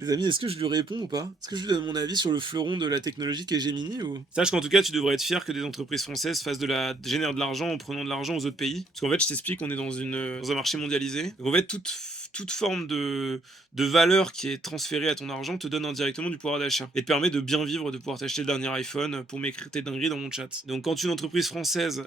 Les amis, est-ce que je lui réponds ou pas? Est-ce que je lui donne mon avis sur le fleuron de la technologie qu'est Gemini ou? Sache qu'en tout cas, tu devrais être fier que des entreprises françaises génèrent de l'argent en prenant de l'argent aux autres pays. Parce qu'en fait, je t'explique, on est dans un marché mondialisé. Donc en fait, toute forme de valeur qui est transférée à ton argent te donne indirectement du pouvoir d'achat et te permet de bien vivre, de pouvoir t'acheter le dernier iPhone pour m'écrire tes dingueries dans mon chat. Donc quand une entreprise française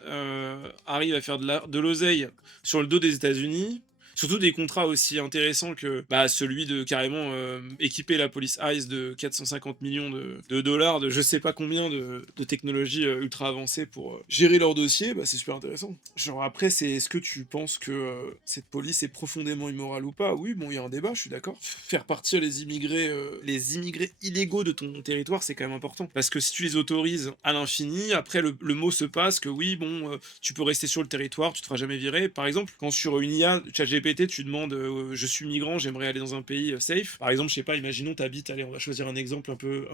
arrive à faire de l'oseille sur le dos des États-Unis, surtout des contrats aussi intéressants que bah, celui de carrément équiper la police ICE de 450 millions de dollars, de je sais pas combien de technologies ultra avancées pour gérer leur dossier, bah, c'est super intéressant. Genre après, c'est est-ce que tu penses que cette police est profondément immorale ou pas? Oui, bon, il y a un débat, je suis d'accord. Faire partir les immigrés illégaux de ton territoire, c'est quand même important. Parce que si tu les autorises à l'infini, après le mot se passe que oui, bon, tu peux rester sur le territoire, tu te feras jamais virer. Par exemple, quand sur une IA, ChatGPT, tu demandes je suis migrant, j'aimerais aller dans un pays safe. Par exemple, je sais pas, imaginons t'habites, allez, on va choisir un exemple un peu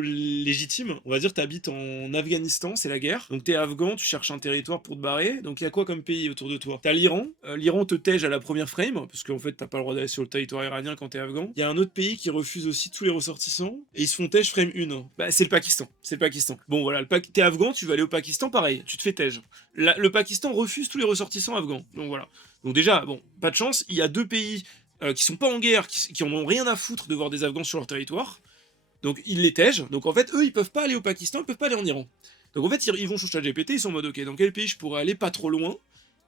légitime. On va dire t'habites en Afghanistan, c'est la guerre. Donc t'es afghan, tu cherches un territoire pour te barrer. Donc il y a quoi comme pays autour de toi? T'as l'Iran. L'Iran te tège à la première frame, parce qu'en fait t'as pas le droit d'aller sur le territoire iranien quand t'es afghan. Il y a un autre pays qui refuse aussi tous les ressortissants, et ils se font tège frame 1. Bah c'est le Pakistan. C'est le Pakistan. Bon voilà, t'es afghan, tu vas aller au Pakistan, pareil, tu te fais tège. Le Pakistan refuse tous les ressortissants afghans. Donc voilà. Donc déjà, bon, pas de chance, il y a deux pays qui sont pas en guerre, qui en ont rien à foutre de voir des Afghans sur leur territoire. Donc ils les tègent. Donc en fait, eux, ils peuvent pas aller au Pakistan, ils peuvent pas aller en Iran. Donc en fait, ils vont sur ChatGPT, ils sont en mode ok, dans quel pays je pourrais aller pas trop loin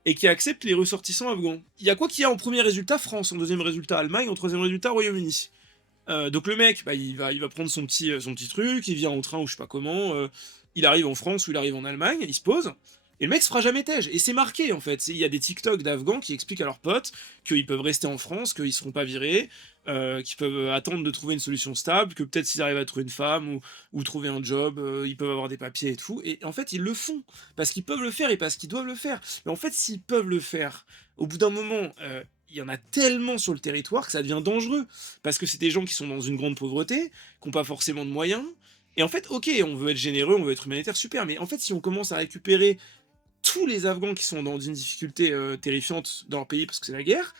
et qui accepte les ressortissants afghans? Il y a quoi qu'il y a en premier résultat? France, en deuxième résultat Allemagne, en troisième résultat Royaume-Uni. Donc le mec, bah, il va prendre son petit truc, il vient en train ou je sais pas comment, il arrive en France ou il arrive en Allemagne, il se pose, et le mec se fera jamais tège. Et c'est marqué en fait. Il y a des TikTok d'Afghans qui expliquent à leurs potes qu'ils peuvent rester en France, qu'ils seront pas virés, qu'ils peuvent attendre de trouver une solution stable, que peut-être s'ils arrivent à trouver une femme ou trouver un job, ils peuvent avoir des papiers et tout. Et en fait, ils le font parce qu'ils peuvent le faire et parce qu'ils doivent le faire. Mais en fait, s'ils peuvent le faire, au bout d'un moment, il y en a tellement sur le territoire que ça devient dangereux. Parce que c'est des gens qui sont dans une grande pauvreté, qui n'ont pas forcément de moyens. Et en fait, ok, on veut être généreux, on veut être humanitaire, super. Mais en fait, si on commence à récupérer tous les Afghans qui sont dans une difficulté terrifiante dans leur pays parce que c'est la guerre,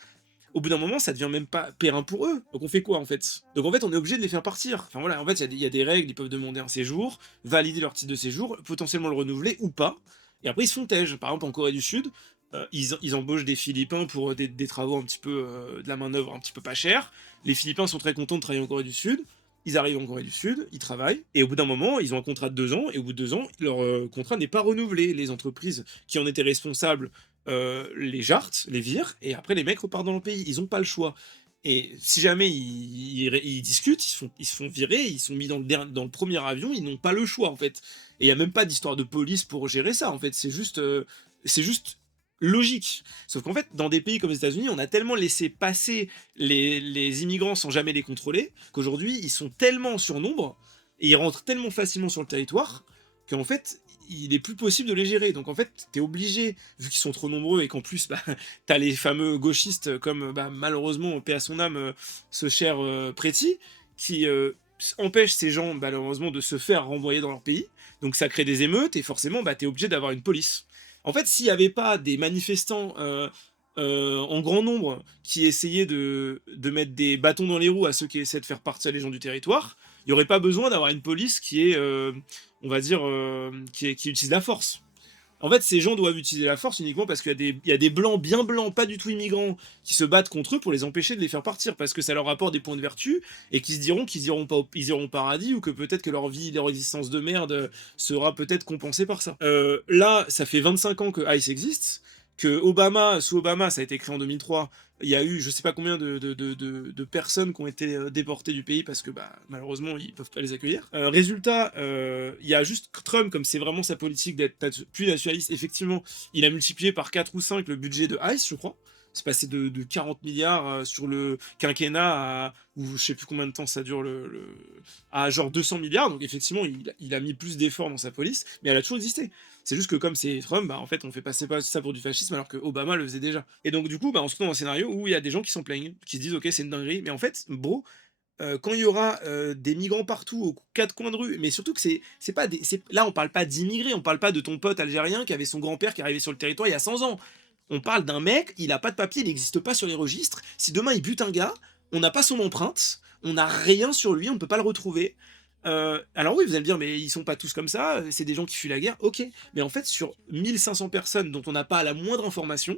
au bout d'un moment, ça devient même pas périn pour eux. Donc on fait quoi en fait? Donc en fait, on est obligé de les faire partir. Enfin voilà, en fait, il y a des règles, ils peuvent demander un séjour, valider leur titre de séjour, potentiellement le renouveler ou pas. Et après, ils se font tège. Par exemple, en Corée du Sud, ils embauchent des Philippins pour des travaux un petit peu, de la main-d'œuvre un petit peu pas chère. Les Philippins sont très contents de travailler en Corée du Sud. Ils arrivent en Corée du Sud, ils travaillent, et au bout d'un moment, ils ont un contrat de 2 ans, et au bout de 2 ans, leur contrat n'est pas renouvelé. Les entreprises qui en étaient responsables les jartent, les virent, et après les mecs repartent dans le pays. Ils ont pas le choix. Et si jamais ils discutent, ils se font virer, ils sont mis dans le premier avion, ils n'ont pas le choix en fait. Et il y a même pas d'histoire de police pour gérer ça en fait. C'est juste logique. Sauf qu'en fait, dans des pays comme les États-Unis, on a tellement laissé passer les immigrants sans jamais les contrôler qu'aujourd'hui, ils sont tellement en surnombre et ils rentrent tellement facilement sur le territoire qu'en fait, il est plus possible de les gérer. Donc en fait, t'es obligé, vu qu'ils sont trop nombreux et qu'en plus, bah, t'as les fameux gauchistes comme bah, malheureusement, paix à son âme, ce cher Preti, qui empêche ces gens malheureusement de se faire renvoyer dans leur pays. Donc ça crée des émeutes et forcément, bah, t'es obligé d'avoir une police. En fait, s'il n'y avait pas des manifestants en grand nombre qui essayaient de mettre des bâtons dans les roues à ceux qui essaient de faire partir les gens du territoire, il n'y aurait pas besoin d'avoir une police qui est, on va dire, qui utilise la force. En fait, ces gens doivent utiliser la force uniquement parce qu'il y a des blancs bien blancs, pas du tout immigrants, qui se battent contre eux pour les empêcher de les faire partir parce que ça leur apporte des points de vertu et qui se diront qu'ils iront pas, ils iront au paradis ou que peut-être que leur vie, leur existence de merde sera peut-être compensée par ça. Là, ça fait 25 ans que ICE existe, que sous Obama, ça a été créé en 2003. Il y a eu je sais pas combien de personnes qui ont été déportées du pays parce que bah, malheureusement ils peuvent pas les accueillir. Résultat, il y a juste Trump, comme c'est vraiment sa politique d'être plus nationaliste, effectivement, il a multiplié par 4 ou 5 le budget de ICE, je crois. C'est passé de 40 milliards sur le quinquennat ou je sais plus combien de temps ça dure, à genre 200 milliards. Donc effectivement, il a mis plus d'efforts dans sa police, mais elle a toujours existé. C'est juste que comme c'est Trump, bah, en fait, on fait passer pas ça pour du fascisme alors que Obama le faisait déjà. Et donc du coup, bah, on se retrouve dans un scénario où il y a des gens qui s'en plaignent, qui se disent ok, c'est une dinguerie, mais en fait, bro, quand il y aura des migrants partout aux quatre coins de rue, mais surtout que c'est pas là on parle pas d'immigrés, on parle pas de ton pote algérien qui avait son grand-père qui est arrivé sur le territoire il y a 100 ans. On parle d'un mec, il a pas de papier, il n'existe pas sur les registres. Si demain il bute un gars, on n'a pas son empreinte, on n'a rien sur lui, on ne peut pas le retrouver. Alors oui, vous allez me dire: «Mais ils sont pas tous comme ça, c'est des gens qui fuient la guerre». OK, mais en fait, sur 1 500 personnes dont on n'a pas la moindre information,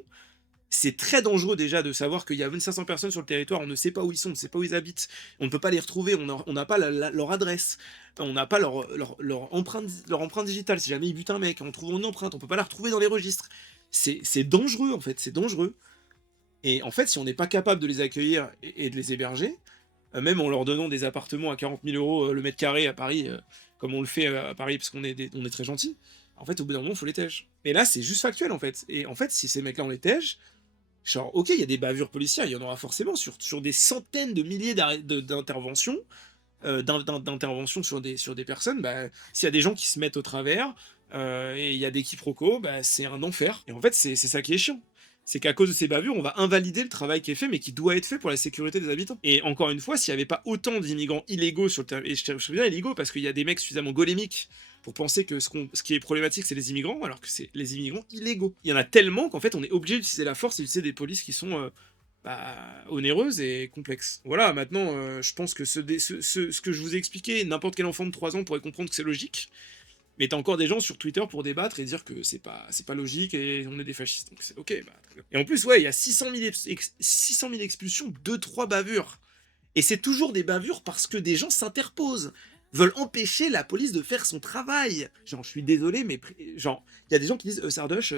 c'est très dangereux déjà de savoir qu'il y a 1 500 personnes sur le territoire, on ne sait pas où ils sont, on ne sait pas où ils habitent, on ne peut pas les retrouver, on n'a pas leur adresse, on n'a pas leur empreinte digitale. Si jamais ils butent un mec, on trouve une empreinte, on peut pas la retrouver dans les registres. C'est dangereux en fait, c'est dangereux. Et en fait, si on n'est pas capable de les accueillir et de les héberger, même en leur donnant des appartements à 40 000 € le mètre carré à Paris, comme on le fait, à Paris parce on est très gentil. En fait, au bout d'un moment, il faut les tège. Et là, c'est juste factuel, en fait. Et en fait, si ces mecs-là, on les tège, genre, OK, il y a des bavures policières, il y en aura forcément sur des centaines de milliers d'interventions, d'interventions sur des personnes, bah, s'il y a des gens qui se mettent au travers, et il y a des quiproquos, bah, c'est un enfer. Et en fait, c'est ça qui est chiant. C'est qu'à cause de ces bavures, on va invalider le travail qui est fait, mais qui doit être fait pour la sécurité des habitants. Et encore une fois, s'il n'y avait pas autant d'immigrants illégaux sur le terrain, et je veux dire illégaux parce qu'il y a des mecs suffisamment golémiques pour penser que ce qui est problématique, c'est les immigrants, alors que c'est les immigrants illégaux. Il y en a tellement qu'en fait, on est obligé d'utiliser la force et d'utiliser des polices qui sont bah, onéreuses et complexes. Voilà, maintenant, je pense que ce que je vous ai expliqué, n'importe quel enfant de 3 ans pourrait comprendre que c'est logique. Mais t'as encore des gens sur Twitter pour débattre et dire que c'est pas logique et on est des fascistes. Donc c'est ok, bah, très bien. Et en plus, ouais, il y a 600 000 expulsions, 2-3 bavures. Et c'est toujours des bavures parce que des gens s'interposent, veulent empêcher la police de faire son travail. Genre, je suis désolé, mais genre, il y a des gens qui disent Sardoche,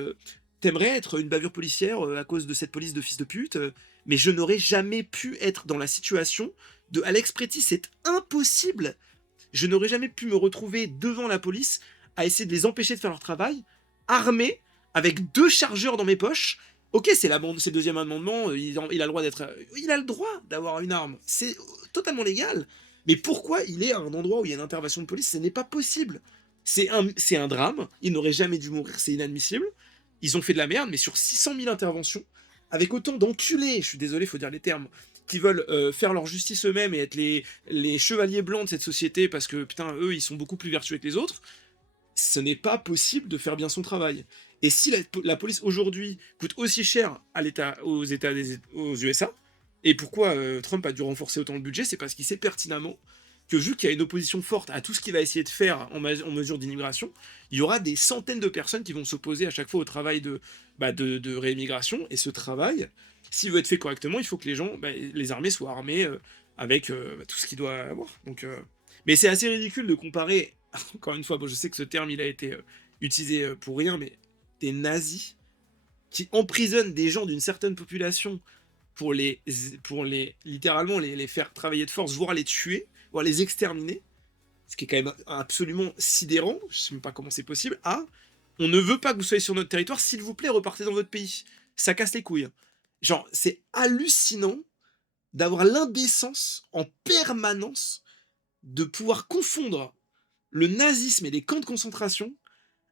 t'aimerais être une bavure policière à cause de cette police de fils de pute, mais je n'aurais jamais pu être dans la situation de Alex Préti, c'est impossible. Je n'aurais jamais pu me retrouver devant la police à essayer de les empêcher de faire leur travail, armé, avec 2 chargeurs dans mes poches. Ok, c'est le deuxième amendement, il a le droit il a le droit d'avoir une arme. C'est totalement légal. Mais pourquoi il est à un endroit où il y a une intervention de police? Ce n'est pas possible. C'est un drame. Il n'aurait jamais dû mourir, c'est inadmissible. Ils ont fait de la merde, mais sur 600 000 interventions, avec autant d'enculés, je suis désolé, il faut dire les termes, qui veulent faire leur justice eux-mêmes et être les chevaliers blancs de cette société parce que, putain, eux, ils sont beaucoup plus vertueux que les autres, ce n'est pas possible de faire bien son travail. Et si la police aujourd'hui coûte aussi cher à aux USA, et pourquoi Trump a dû renforcer autant le budget, c'est parce qu'il sait pertinemment que vu qu'il y a une opposition forte à tout ce qu'il va essayer de faire en mesure d'immigration, il y aura des centaines de personnes qui vont s'opposer à chaque fois au travail de réimmigration, et ce travail, s'il veut être fait correctement, il faut que les armées soient armées avec tout ce qu'il doit avoir. Donc, mais c'est assez ridicule de comparer, encore une fois, bon, je sais que ce terme il a été utilisé pour rien, mais des nazis qui emprisonnent des gens d'une certaine population pour littéralement les faire travailler de force, voire les tuer, voire les exterminer, ce qui est quand même absolument sidérant, je sais même pas comment c'est possible, on ne veut pas que vous soyez sur notre territoire, s'il vous plaît, repartez dans votre pays. Ça casse les couilles. Genre, c'est hallucinant d'avoir l'indécence en permanence de pouvoir confondre le nazisme et les camps de concentration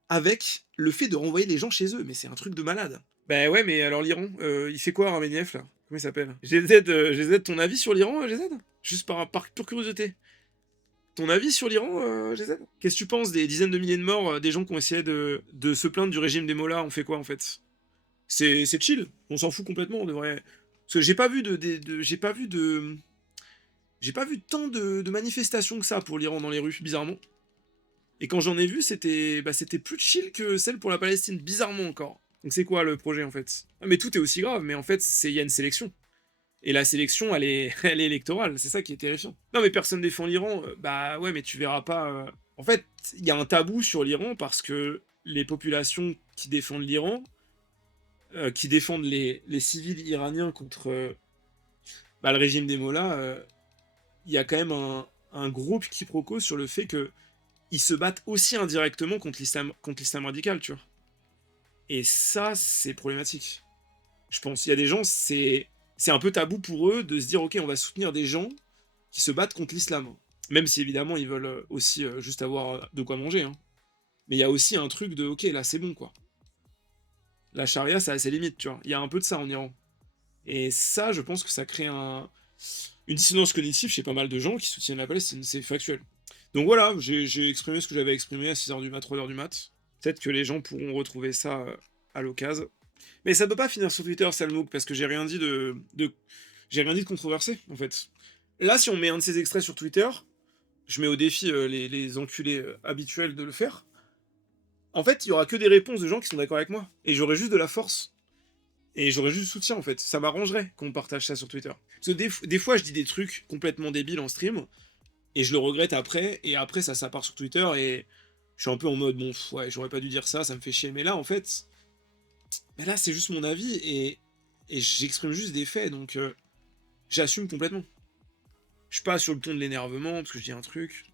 avec le fait de renvoyer les gens chez eux. Mais c'est un truc de malade. Bah ouais, mais alors l'Iran, il fait quoi Arménief là? Comment il s'appelle? GZ, ton avis sur l'Iran, GZ? Juste par pure curiosité. Ton avis sur l'Iran, GZ? Qu'est-ce que tu penses des dizaines de milliers de morts, des gens qui ont essayé de se plaindre du régime des mollahs? On fait quoi en fait? C'est chill, on s'en fout complètement, on devrait. Parce que j'ai pas vu tant de manifestations que ça pour l'Iran dans les rues, bizarrement. Et quand j'en ai vu, c'était plus chill que celle pour la Palestine, bizarrement encore. Donc c'est quoi le projet en fait? Ah, mais tout est aussi grave, mais en fait, il y a une sélection. Et la sélection, elle est électorale, c'est ça qui est terrifiant. Non mais personne défend l'Iran, bah ouais, mais tu verras pas... En fait, il y a un tabou sur l'Iran parce que les populations qui défendent l'Iran, qui défendent les civils iraniens contre le régime des mollahs, il y a quand même un gros quiproquo sur le fait que ils se battent aussi indirectement contre l'islam radical, tu vois. Et ça, c'est problématique. Je pense. Il y a des gens, c'est un peu tabou pour eux de se dire, ok, on va soutenir des gens qui se battent contre l'islam. Même si évidemment, ils veulent aussi juste avoir de quoi manger. Hein. Mais il y a aussi un truc de, ok, là, c'est bon, quoi. La charia, ça a ses limites, tu vois. Il y a un peu de ça en Iran. Et ça, je pense que ça crée une dissonance cognitive chez pas mal de gens qui soutiennent la Palestine. C'est factuel. Donc voilà, j'ai exprimé ce que j'avais exprimé à 6h du mat, 3h du mat. Peut-être que les gens pourront retrouver ça à l'occasion. Mais ça peut pas finir sur Twitter, Salmouk, parce que j'ai rien dit j'ai rien dit de controversé, en fait. Là, si on met un de ces extraits sur Twitter, je mets au défi les enculés habituels de le faire. En fait, il y aura que des réponses de gens qui sont d'accord avec moi. Et j'aurai juste de la force. Et j'aurais juste du soutien en fait. Ça m'arrangerait qu'on partage ça sur Twitter. Parce que des fois, je dis des trucs complètement débiles en stream, et je le regrette après, et après ça part sur Twitter, et je suis un peu en mode, bon, ouais, j'aurais pas dû dire ça me fait chier. Mais là, en fait, bah là, c'est juste mon avis, et j'exprime juste des faits, donc j'assume complètement. Je suis pas sur le ton de l'énervement, parce que je dis un truc.